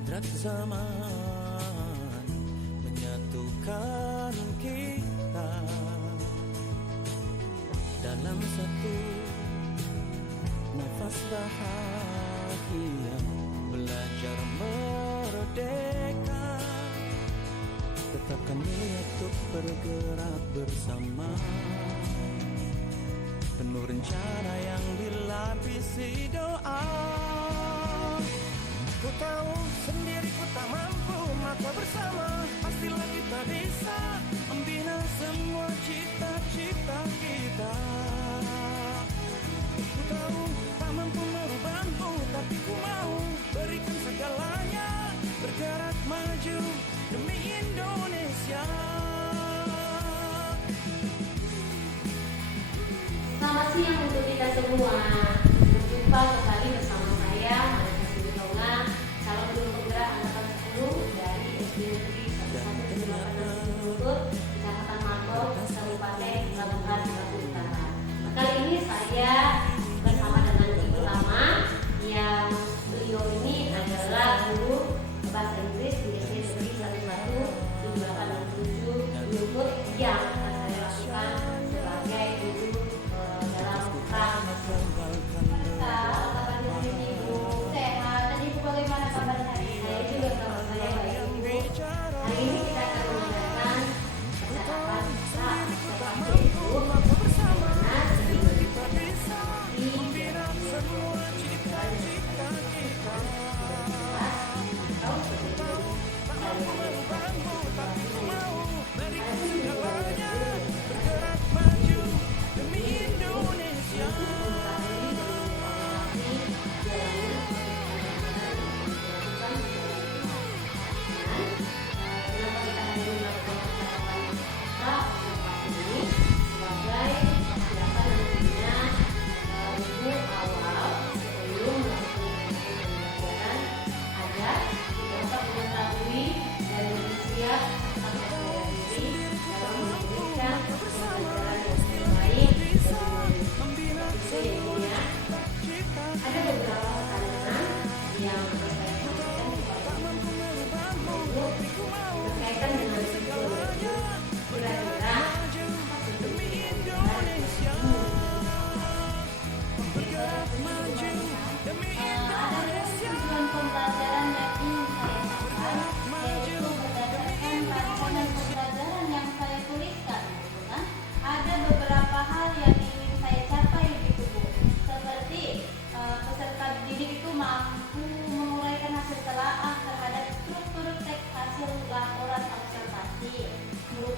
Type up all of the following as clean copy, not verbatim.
Kodrat zaman menyatukan kita dalam satu nafas bahagia, belajar merdeka, tetapkan niat untuk bergerak bersama, penuh rencana yang dilapisi doa. Ku tahu sendiri ku tak mampu, maka bersama pastilah kita bisa membina semua cita-cita kita. Ku tahu tak mampu merubahmu, tapi ku mau berikan segalanya, bergerak maju demi Indonesia. Selamat siang untuk kita semua. Berjumpa kembali bersama saya, Maria Siti Tonga, calon guru penggerak angkatan 10 dari SD Negeri 1178 Bogor, Kecamatan Mangkok, Kabupaten Labuhan Batu Utara. Kali ini saya bersama dengan ibu lama yang beliau ini adalah guru bahasa Inggris di SD Negeri 1178 Bogor yang saya lakukan sebagai guru dalam rangka kabar di sini Ibu sehat. Dan Ibu bagaimana kabar hari ini? Saya juga kabar saya baik Ibu. Hari ini kita akan menggunakan percakapan seperti Ibu bagaimana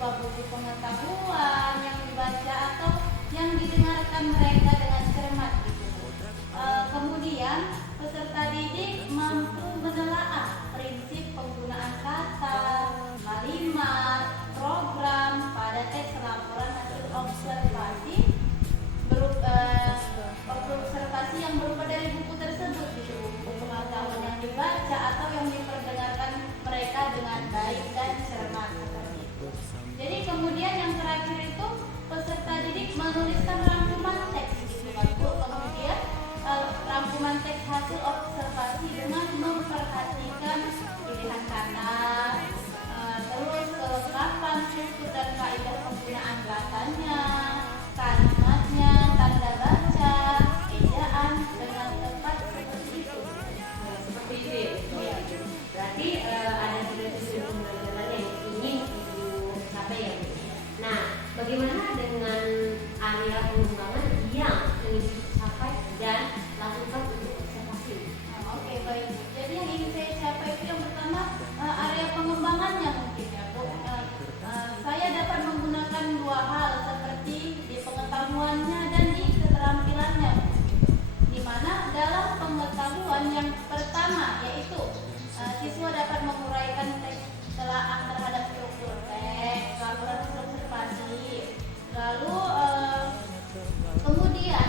buku pengetahuan yang dibaca atau yang didengarkan mereka dengan cermat gitu. Kemudian peserta didik mampu menelaah prinsip penggunaan kata, kalimat, program pada teks laporan hasil observasi observasi yang berupa dari buku tersebut gitu. Buku pengetahuan yang dibaca atau yang diperdengarkan mereka dengan baik dan cermat. Jadi kemudian yang terakhir itu peserta didik menuliskan rangkuman teks gitu kan Bu. Kemudian rangkuman teks hasil observasi dengan memperhatikan pilihan kata, terus kelengkapan struktur dan kaidah penggunaan katanya, kalimatnya, tanda baca, ejaan dengan tepat seperti itu. Seperti itu ya. Berarti ada tujuan pembelajaran yang ingin ya. Nah, bagaimana dengan area pengembangan yang ingin dicapai dan lakukan untuk observasi? Oke, baik. Jadi yang ingin saya capai itu yang pertama area pengembangannya mungkin ya Bu. Saya dapat menggunakan dua hal seperti di pengetahuannya dan di keterampilannya. Di mana dalam pengetahuan yang pertama yaitu siswa dapat menguraikan teks telaah terhadap struktur teks, laporan observasi. Lalu kemudian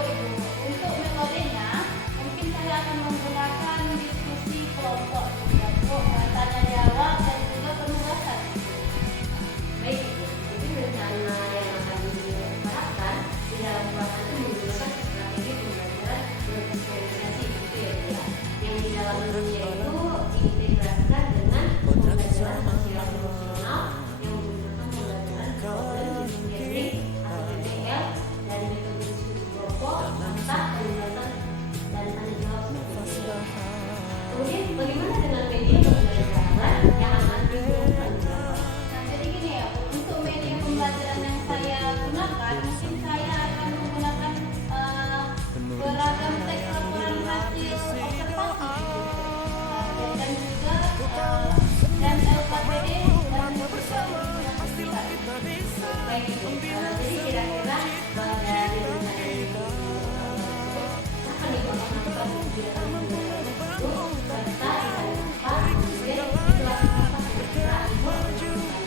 Ibu. Untuk metodenya, mungkin saya akan menggunakan diskusi kelompok juga, Bu. Tanya jawab dan juga penugasan. Baik, Ibu. Jadi rencana yang akan diterapkan di dalam kelas itu menggunakan strategi pembelajaran berdifferensiasi gitu ya, Bu ya. Yang di dalamnya itu diintegrasikan dengan pembelajaran sosial emosional yang menggunakan pembelajaran problem engineering atau PPL dan metode diskusi kelompok, kontak, penugasan dan tanya jawab seperti itu. Kemudian bagaimana dengan media pembelajaran yang akan digunakan? Nah, jadi gini ya, Bu. Untuk media pembelajaran yang saya gunakan, mungkin saya akan menggunakan beragam teks laporan hasil observasi, Bu. Dan juga dan LKPD dan juga Baik, Ibu. Jadi kira-kira dari rencana ini apa nih Bapak melakukan kegiatan pembelajaran tersebut serta apa kemudian situasi apa kira-kira Ibu akan lakukan?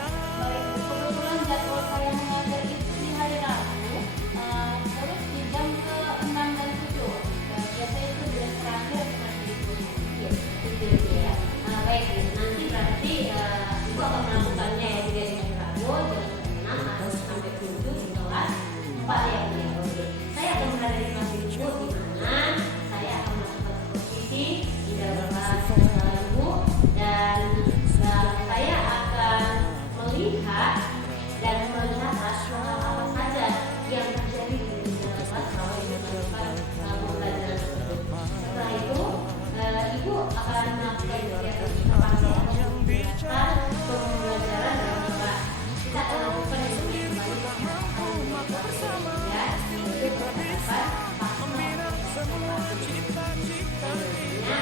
kebetulan jadwal saya mengajar itu di hari Rabu, terus di jam ke-6 dan 7. Biasanya itu jam terakhir seperti itu. Iya, itu ya. Baik, Bu. Nanti berarti Ibu akan melakukannya ya di hari Rabu jam 6 atau sampai 7 di kelas 4 ya, Bu ya. Oke. Saya akan berada di kelas Ibu di mana saya akan melakukan supervisi di dalam kelas Ibu dan saya akan melihat dan mencatat apa saja yang terjadi di dalam kelas kalau Ibu melakukan pembelajaran tersebut. Setelah itu Ibu akan melakukan kegiatan observasi atau kegiatan pembelajaran dalam kelas. Kita akan lakukan yang kembali ya, untuk percakapan pasal observasi. Selanjutnya ini ya.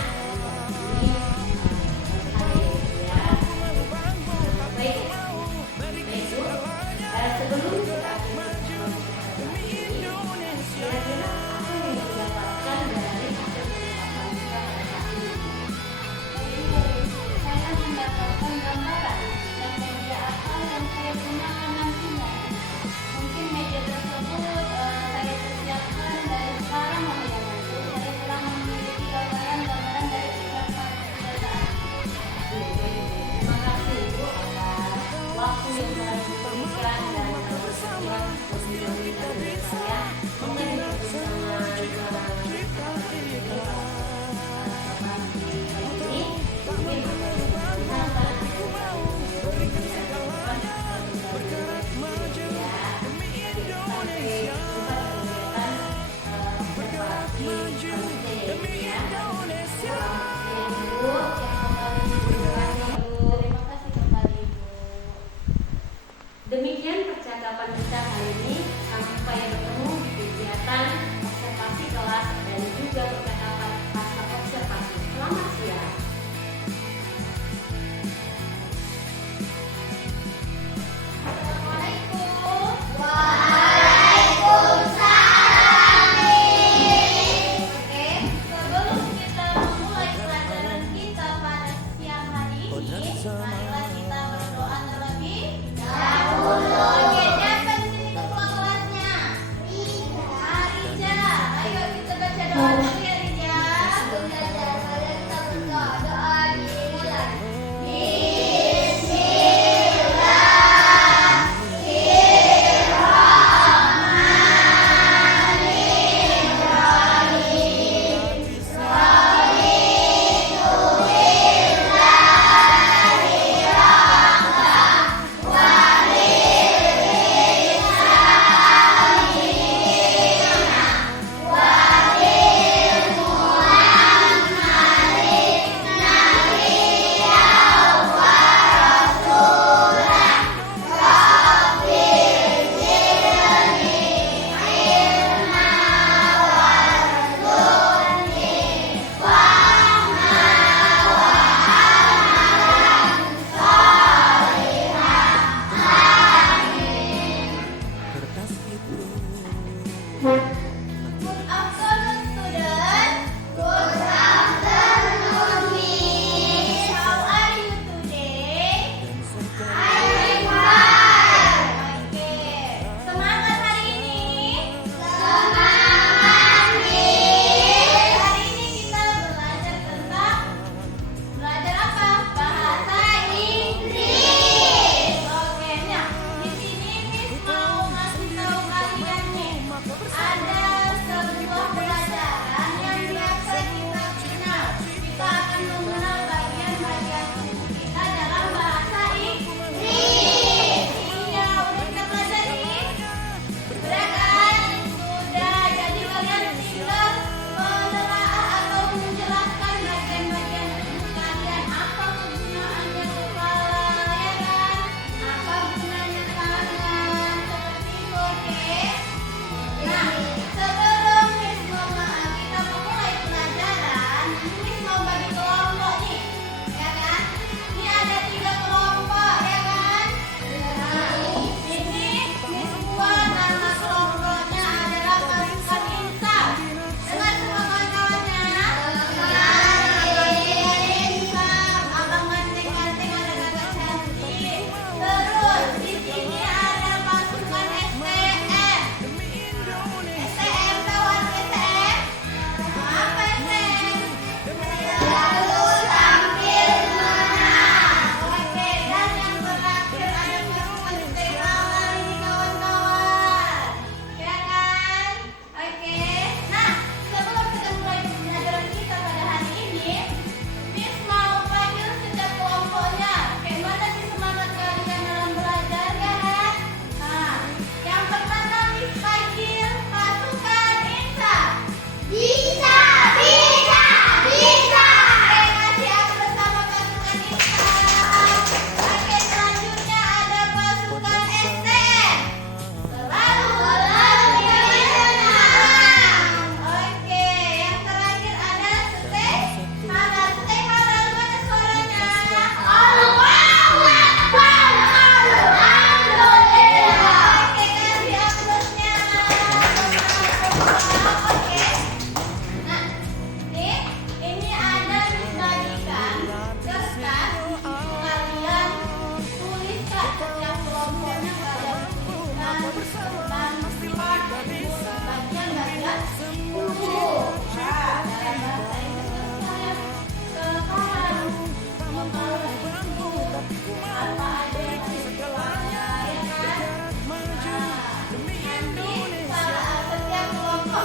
Baik, Bu. Sebelum kita kira-kira apa yang didapatkan dari hasil penelitian kita pada saat ini? Saya mendapatkan gambaran dan media apa yang saya gunakan nantinya. Mungkin media tersebut saya persiapkan dari sekarang ya, Bu. Saya telah memiliki gambaran dari beberapa pekerjaan. Terima kasih Ibu atas waktu yang telah diberikan dan bersedia memberikan dengan saya mengenai perbincangan ini. Mungkin kita akan Terima kasih kembali, Bu. Demikian percakapan kita hari ini. Sampai bertemu di kegiatan observasi kelas dan juga percakapan pasca observasi. Selamat siang. Assalamualaikum. Oke, sebelum kita memulai pelajaran kita pada siang hari ini, marilah kita berdoa terlebih dahulu. Oke, siapa di sini ketua kelasnya? Rija. Ayo kita baca doa dulu ya, Rija. Kita berdoa. Doa dimulai.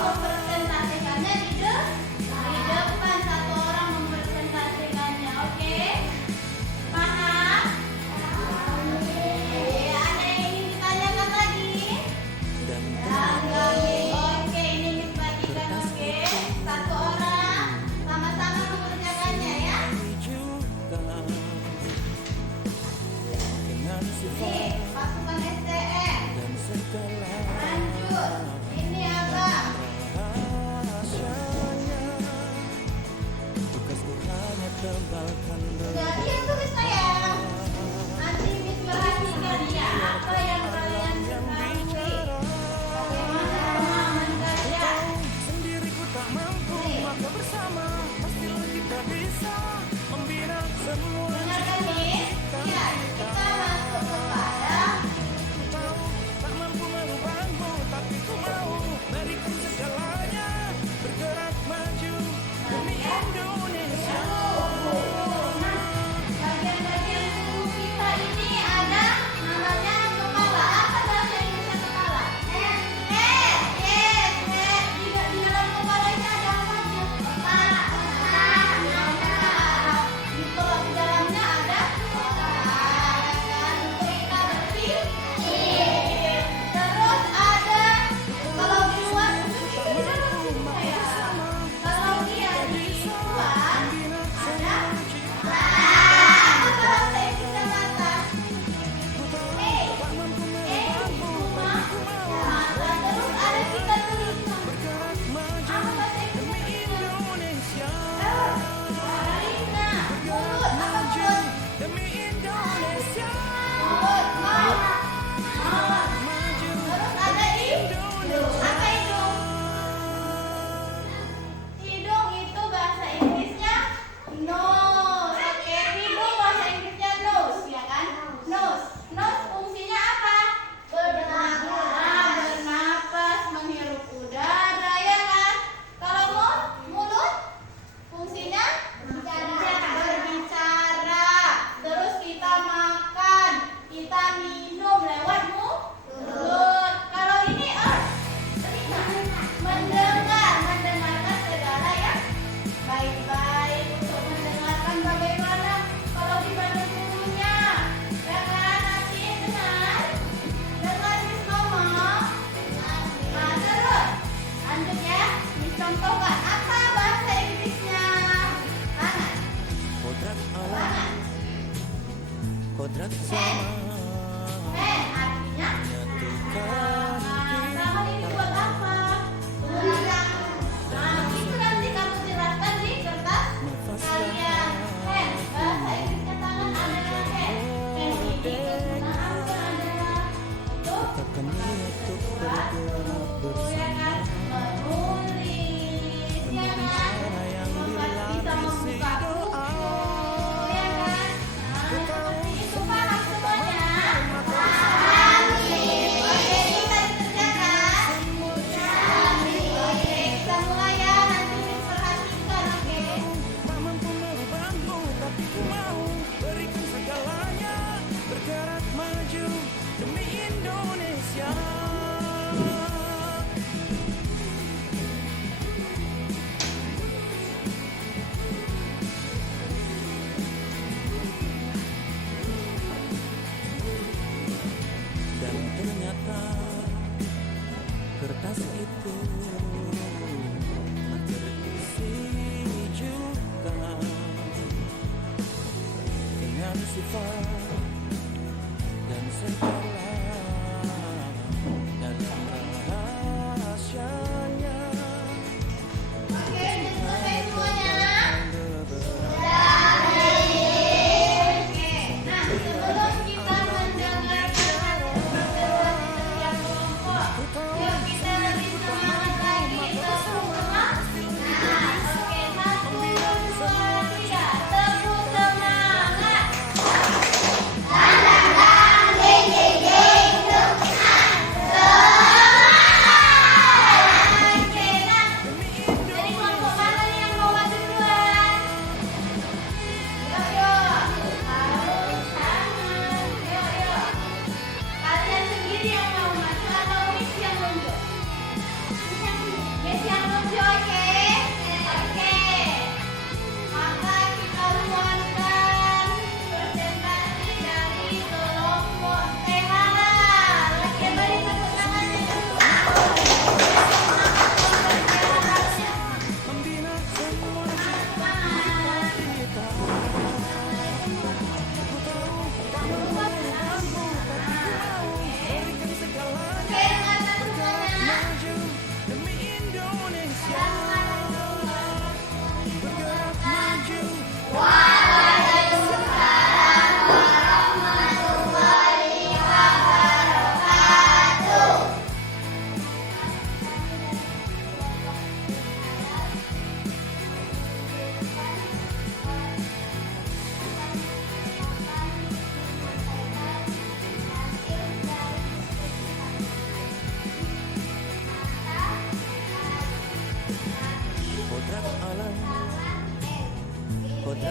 mempresentasikannya di depan, satu orang mempresentasikannya. Oke? Paham? Ada yang ingin ditanyakan lagi? Oke, ini diperhatikan. Oke, satu orang sama-sama mengerjakannya ya. Nih, pasukan STM. Lanjut. Ini abang. Udah, iya tulis sayang. Nanti Miss perhatikan ya apa yang kalian ketahui. Bagaimana pemahaman kalian? Sendiri ku tak mampu, maka bersama pastilah kita bisa membina semua. Dengarkan nih. Ya, kita masuk kepada Tak mampu merubahmu, tapi ku mau berikan segalanya, bergerak maju demi Indonesia. bagian-bagian tubuh kita ini ada namanya kepala. Apa bahasa Inggrisnya kepala? Head. Di dalam kepala ini ada apa aja? Di dalamnya ada untuk kita berpikir. Terus ada kalau di luar itu di dalam saya. Kalau dia di luar ada apa bahasa Inggrisnya mata? Mata. Terus ada kita telinga. Apa bahasa Inggrisnya? Telinga. Mulut. Apa mulut? Demi Indonesia, Mulut. Mouth. Terus ada hidung. Apa hidung? Hidung itu bahasa Inggrisnya nose. Oke, hidung bahasa Inggrisnya nose, ya kan? Nose. Nose fungsinya apa? Bernapas, menghirup udara, ya kan? Kalau mulut fungsinya berbicara. Terus kita makan, kita minum lewat mulut. Kalau ini telinga, mendengarkan segala yang baik-baik, untuk mendengarkan bagaimana kalau dibantu gurunya, ya kan? Nanti dengar Miss ngomong. Nah, terus lanjut ya, Miss contohkan apa bahasa Inggrisnya. Tangan, kodrat alam, tangan. kodrat sama, Artinya nyatukan tangan ini buat apa? Nah, itu nanti kamu jelaskan di kertas kalian. Hand, bahasa Inggrisnya tangan adalah hand. Hand ini kegunaannya adalah untuk katakan untuk bergerak ya kan? Menulis, ya kan? Bisa membuka buku, ya kan? Nah, seperti itu paham semuanya? Paham. Oke, kita dikerjakan. Oke, kita mulai ya. Nanti Miss perhatikan, oke? tak mampu merubahmu, tapi ku mau berikan segalanya, bergerak maju demi Indonesia. Dan ternyata kertas itu terisi juga dengan sifat dan segala dalam rahasianya. Oke, sudah selesai semuanya. Oke, nah sebelum kita mendengarkan presentasi setiap kelompok, yuk kita lebih semangat lagi semua. Nah, oke, 1, 2, 3, tepuk semangat. Tanda tangan,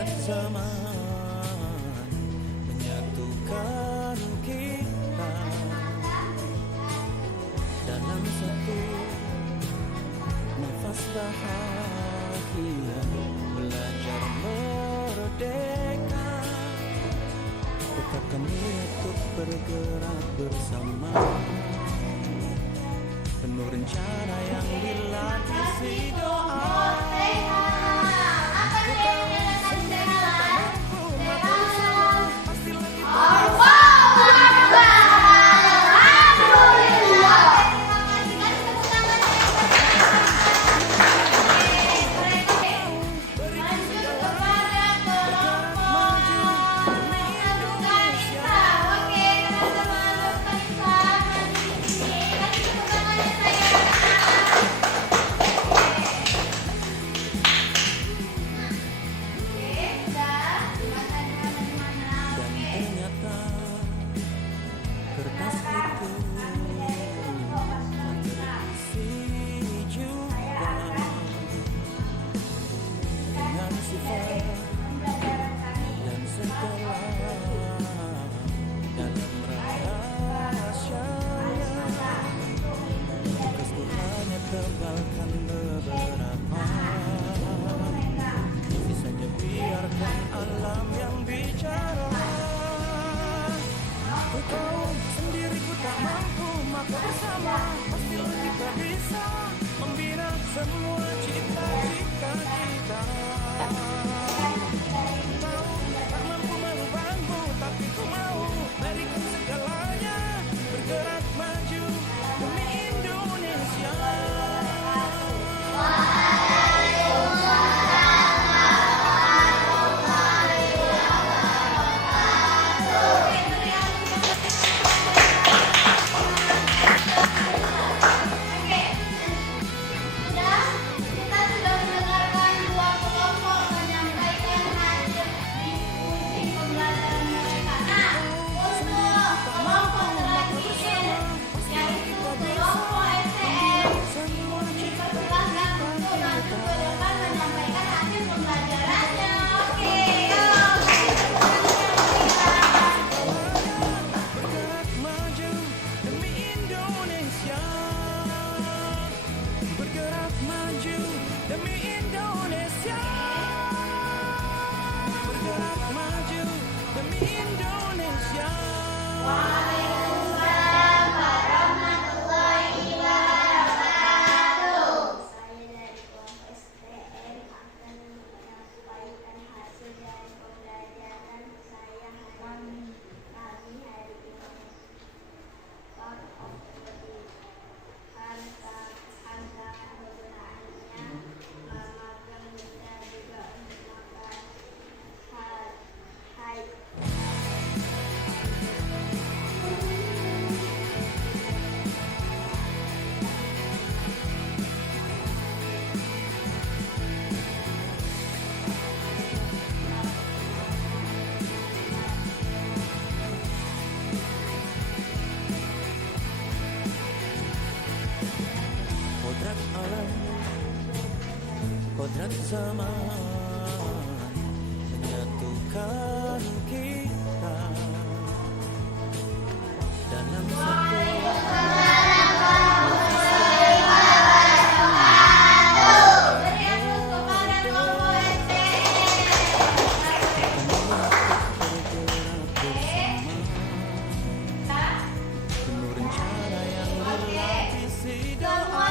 Kodrat zaman menyatukan kita dalam satu nafas bahagia, belajar merdeka. Tetapkan niat untuk bergerak bersama, penuh rencana yang dilapisi doa. Kertas itu terisi juga dengan sifat dan segala dalam rahasia. Tugas hanya tebalkan beberapa, sisanya biarkan alam yang bicara. Kau sendiri ku tak mampu, maka bersama pastilah kita bisa membina semua cita-cita kita. Kau tak mampu merubahmu, tapi ku mau berikan segalanya, bergerak maju demi Indonesia. Bergerak maju demi Indonesia. Bergerak maju demi Indonesia. Waalaikumsalam warahmatullahi wabarakatuh. Saya dari kelompok STM akan menyampaikan hasil dari pembelajaran saya hari ini. Part of the hantaran penggunaannya, memakan benda juga untuk makan. Hai. Kodrat alam, kodrat zaman menyatukan kita dalam satu penuh rencana yang dilapisi doa.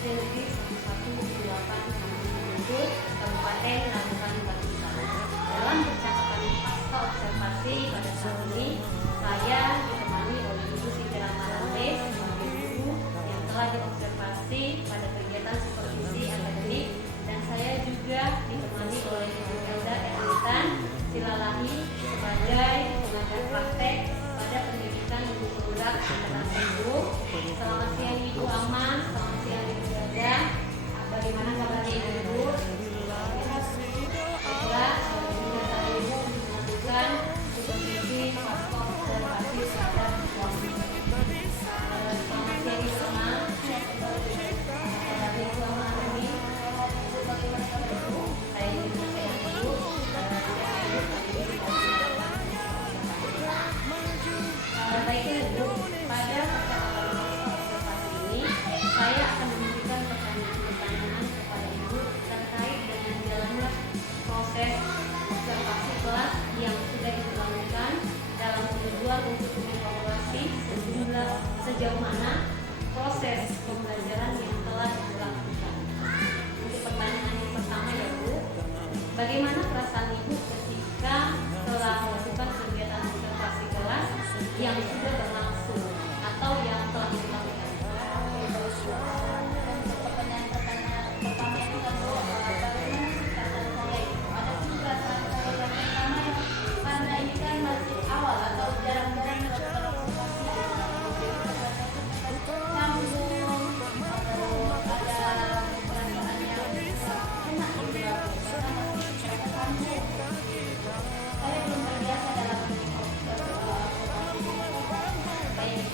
SD Negeri 118 Kabupaten Labuhan Batu. Dalam percakapan pasca observasi pada saat ini, saya ditemani oleh Ibu Siti Rahmanales sebagai guru yang telah diobservasi pada kegiatan supervisi akademik, dan saya juga ditemani oleh Ibu Elda Erlitan Silalahi sebagai pengajar praktek pada pendidikan guru produk angkatan 10. Selamat siang Ibu Aman, selamat siang Ibu Elda. Bagaimana kabarnya Ibu? Baiklah, saya Ibu melakukan supervisi pasca observasi terhadap suami. Selamat siang Ibu Aman. Ibu Aman ini bagaimana kabar Ibu? Saya Ibu sehat Ibu. Baiklah Ibu, pada percakapan observasi ini saya akan memberikan pertanyaan-pertanyaan kepada Ibu terkait dengan jalannya proses observasi kelas yang sudah dilakukan dalam tujuan untuk mengevaluasi sejauh mana proses pembelajaran yang telah dilakukan. Untuk pertanyaan yang pertama ya Bu, bagaimana perasaan Ibu ketika telah melakukan kegiatan observasi kelas yang sudah berlangsung atau yang telah dilakukan? Pertanyaan pertama itu kan Bu, bagaimana sih perasaan saya itu? Ada sih perasaan saya yang pertama ya, karena ini kan masih awal atau jarang-jarang melakukan observasi. Jadi perasaan itu nyambung atau ada perasaan yang enak gitu ya, karena masih mereka sambung. Saya belum terbiasa dalam observasi. Baik,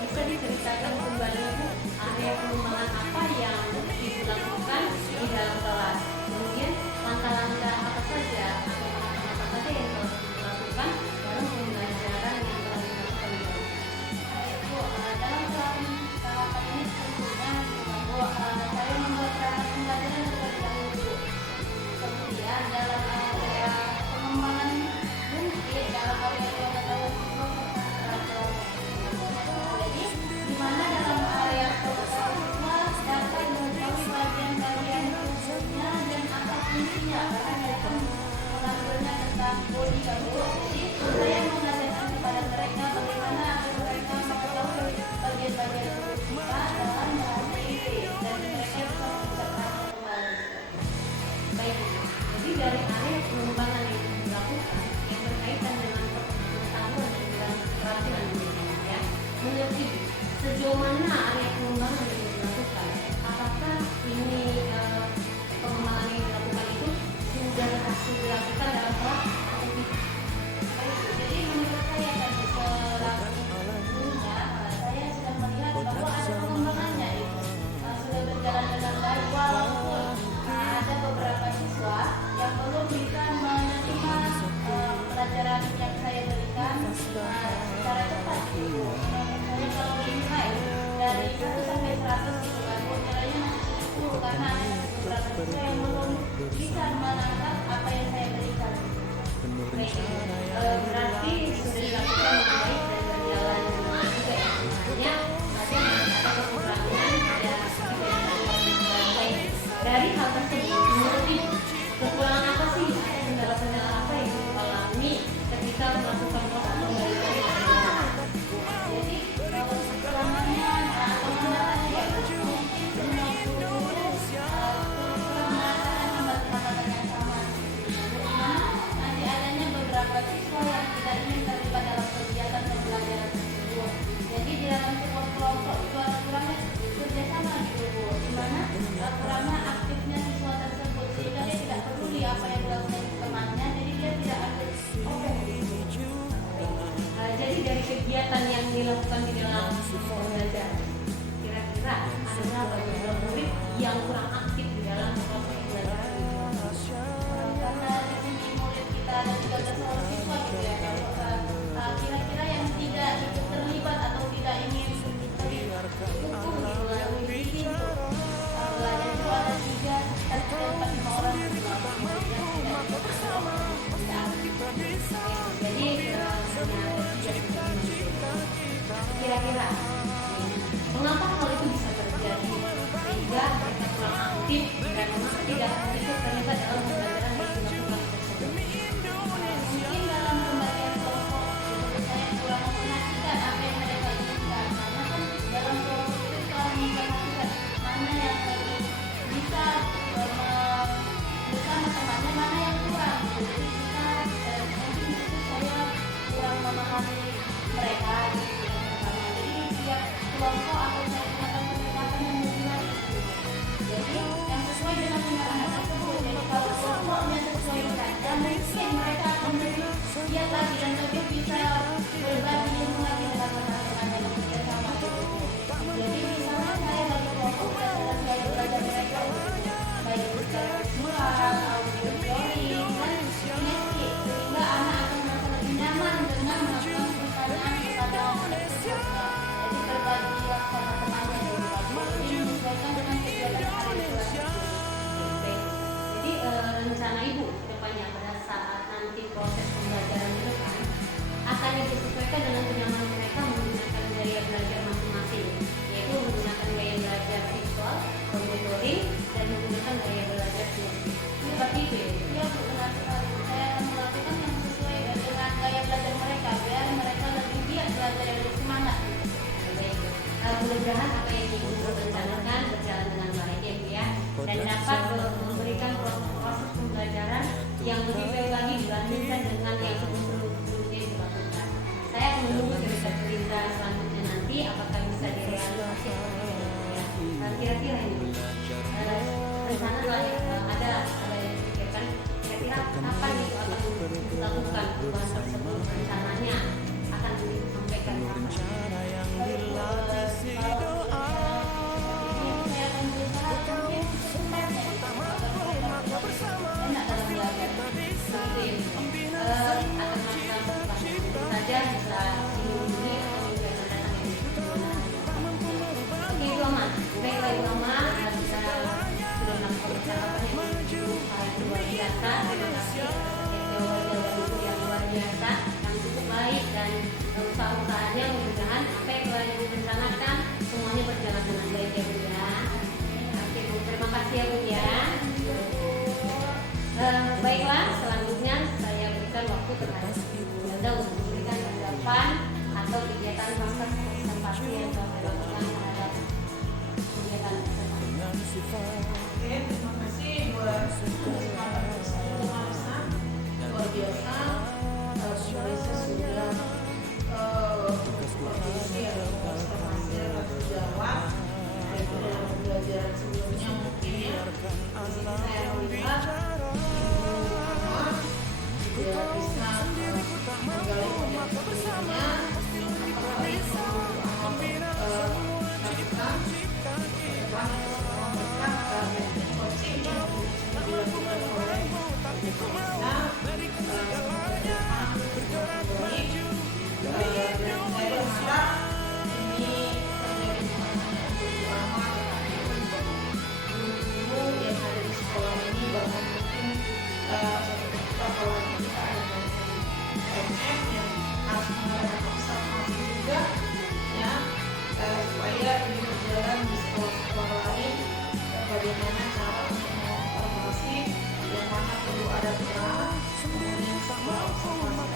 bisa diceritakan kembali Bu area pengembangan apa yang Ibu lakukan di dalam kelas, kemudian langkah-langkah apa saja atau tahapan apa saja yang telah dilakukan dalam pembelajaran yang telah dilakukan di dalam kelas. Bu, dalam tahapan ini tentunya Bu, saya membuat perangkat pembelajaran terlebih dahulu. Kemudian dalam area pengembangan mungkin dalam area pengetahuan siswa jadi di mana dalam area pengetahuan siswa dapat mengetahui bagian-bagian tubuhnya dan apa fungsinya, karena mereka mengambilnya tentang body kan Bu. Jadi saya mengajarkan kepada mereka bagaimana agar mereka mengetahui bagian-bagian tubuh kita dalam bahasa Inggris dan mereka bisa mengucapkan kembali. Baik, jadi dari area pengembangan yang dilakukan yang berkaitan dengan pengetahuan dan keterampilan ya, menurut Ibu sejauh mana area pengembangan yang dilakukan? Apakah ini pengembangan yang dilakukan itu sudah berhasil dilakukan dalam kelas atau tidak? Baik, jadi menurut saya tadi selakunya saya sudah melihat bahwa ada pengembangannya itu sudah berjalan dengan baik, walaupun ada beberapa siswa yang belum bisa menerima pelajaran yang saya berikan secara cepat gitu. Misalnya kalau dinilai dari 1 sampai 100 gitu kan, nilainya masih 10 karena ada beberapa siswa yang belum bisa menangkap apa yang saya berikan. Baik, berarti sudah dilakukan dengan baik dan berjalan dengan juga ya. Hanya ada kekurangan dan baik. Dari hal tersebut, menurut Ibu kekurangan apa sih? Kendala-kendala apa yang Ibu alami ketika melakukan proses pembelajaran? Jadi kalau kekurangannya atau kendalanya ya mungkin semua guru kurang merasakan hambatan yang sama. Dimana nanti adanya beberapa siswa yang tidak ingin terlibat dalam kegiatan pembelajaran tersebut. Jadi di dalam kelompok itu ada kurangnya kerjasama gitu Bu. Dimana kurangnya aktifnya siswa tersebut sehingga dia tidak peduli apa yang dilakukan temannya. Jadi dia tidak aktif. Jadi dari kegiatan yang dilakukan di dalam pembelajaran, kira-kira ada berapa jumlah murid yang kurang aktif di dalam proses pembelajaran ini? Karena di sini murid kita ada 13 orang siswa gitu ya. Kalau kira-kira yang tidak ikut terlibat atau tidak ingin terlibat hukum gitu yang memiliki belajar itu ada 3 dan 4-5 orang siswa yang tidak ikut terlibat. Jadi kira-kira mengapa hal itu bisa terjadi sehingga tidak ikut terlibat dalam pembelajaran lingkungan tersebut. Mungkin dalam pembagian kelompok itu saya kurang memperhatikan apa yang mereka inginkan, karena kan dalam kelompok itu kurang memperhatikan mana yang lebih bisa bersama temannya, mana yang kurang. Jadi kita mungkin itu saya kurang memahami mereka gitu yang pertama. Jadi tiap kelompok akan saya gunakan pendekatan yang lebih lagi. Jadi yang sesuai dengan pengarahan tersebut. Jadi kalau kelompoknya sesuai saja, mungkin mereka akan lebih giat lagi dan lebih bisa berbagi ilmu lagi dengan teman-teman yang bekerja sama. Jadi misalnya saya bagi kelompok berdasarkan gaya belajar mereka, baik secara visual, audio, storing, dan kinetik, sehingga anak akan merasa lebih nyaman dengan melakukan pertanyaan kepada peserta. Jadi berbagi sama temannya dari waktu ini menyesuaikan dengan kegiatan hari kelas. Baik. Jadi rencana ibu kedepannya pada saat nanti proses pembelajaran ke depan akan disesuaikan dengan kenyamanan mereka menggunakan gaya belajar masing-masing, yaitu menggunakan gaya belajar visual, auditory, dan menggunakan gaya belajar kinetik. Seperti itu ya. Ya Bu, benar sekali. Saya akan melakukan yang sesuai dengan gaya belajar mereka, biar mereka lebih giat belajar yang lebih semangat. Baik. Mudah-mudahan apa yang ibu rencanakan berjalan dengan baik ya Bu ya, dan dapat memberikan proses pembelajaran yang lebih baik lagi dibandingkan dengan yang sebelumnya dilakukan. Saya akan menunggu cerita-cerita selanjutnya nanti apakah bisa direalisasi atau tidak ya. Kira-kira ini rencana ada yang dipikirkan kira-kira kapan itu akan dilakukan perubahan tersebut, rencananya akan disampaikan kapan? Saja bisa dihubungi atau juga mendatangi. Oke Ibu Ama, baiklah Ibu Ama, kita sudah melakukan percakapan yang luar biasa. Terima kasih atas jawaban-jawaban Ibu yang luar biasa, yang cukup baik, dan usaha-usahanya mudah-mudahan apa yang telah Ibu rencanakan semuanya berjalan dengan baik ya Bu ya. Oke Bu, terima kasih ya Bu ya. Baiklah, selanjutnya saya berikan waktu terhadap Ibu Yanda untuk memberikan tanggapan atau kegiatan proses presentasi yang telah dilakukan terhadap kegiatan presentasi. Oke, terima kasih buat kesempatan saya Marisa. Luar biasa, Marisa sudah kondisi atau transformasi yang terjawab dari dalam pembelajaran sebelumnya mungkin ya. Di sini saya melihat dia bisa menggali potensinya, apakah itu melakukan coaching yang dilakukan oleh kita dan saya berharap ini menjadi pengalaman utama guru yang ada di sekolah ini, bahkan mungkin kalau kita ada MF yang harus mengadakan observasi juga ya, supaya ini berjalan di sekolah-sekolah lain, bagaimana cara untuk mengobservasi yang mana perlu ada peran, kemudian setelah observasi